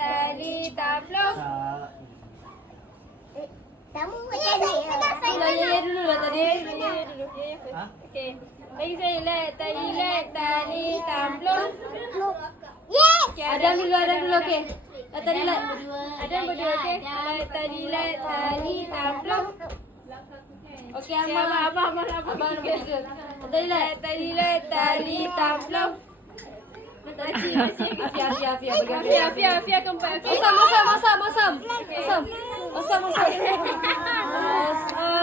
Tali taplok. Kamu macam Ya dulu lah tadi. Okey. Bagi saya tali taplok. Yes. Okey, Adam dulu okey. Tadi Adam berdua okey. Tali taplok. Okey, abang nombor 3. Tali taplok. Fia keempat. Masam.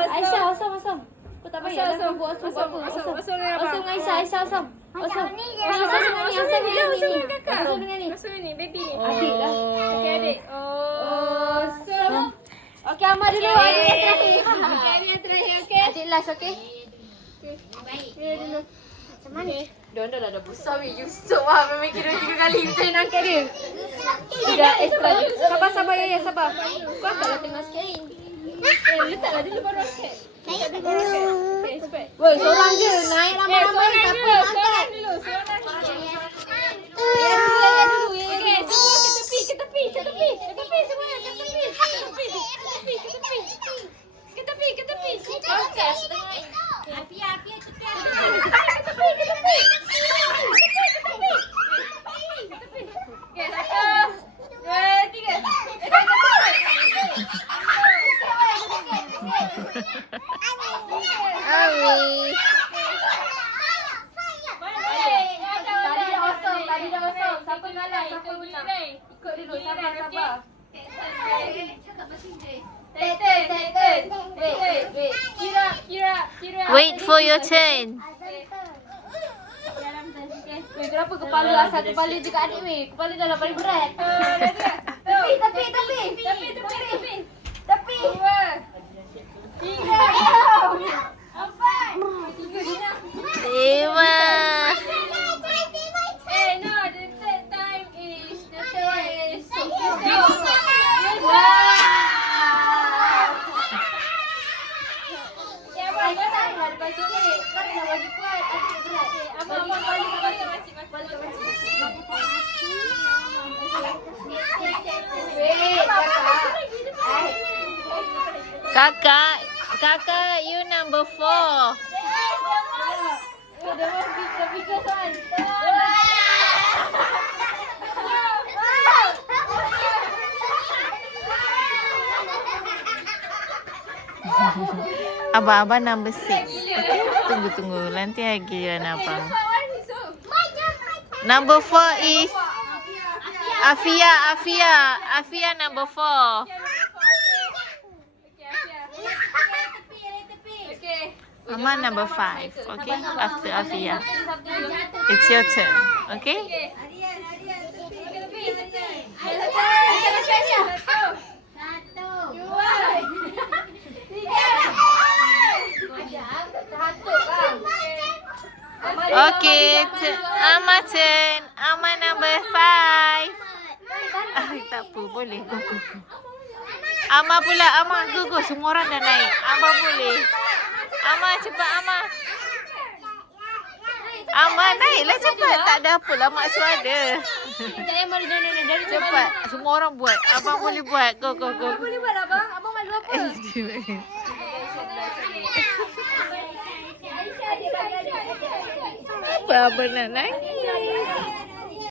Aisyah, Asam. Kau tak payah lah buat Asam Aisyah, Asam. Asam dengan ni. Baby ni. Adik lah. Okey, adik. Asam. Okey, Amal dulu. Adik yang terakhir, okey. Adik last, okey. Baik. Dulu. Macam mana? Dia dah besar weh. Yusuf memang kira 3 kali macam nak angkat dia. Tidak extra. Sabar ya, sabar. Kau angkatlah tengah sikit ni. Letaklah dulu baru angkat. Okey, cepat. Woi, seorang je. Naik ramai-ramai tak apa angkat. Seorang dulu. Okey, semua ke tepi. Ke tepi. Angkat setengah. Api Tadi dah kosong. Siapa ngalah? Siapa menang? Ikut dulu. Sabar. Wait for your turn. Weh, kenapa kepala asal kepala juga adik weh? Kepala dah lah paling berat. Tepi. 2, 3, 4, 3 Dina. 5. No, the third time is Lepas sini, kau nak bagi kuat, adik berat. Abang balik Kakak, you number 4. Dia mau fikir soal. Abang number 6. Okay, tunggu. Nanti lagi abang. Number 4 is Afia number 4. Mama number 5. Okay, after Afia. It's your turn. Okay? Okay, Amma turn. Amma number 5. Tak apa, boleh. Go. Amma pula, go. Semua orang dah naik. Amma boleh. Amma, cepat Amma. Amma, naiklah cepat. Tak ada apalah, mak suada. Cepat, semua orang buat. Abang boleh buat. Go. Boleh buat abang. Abang malu apa? Apa abang nak naik?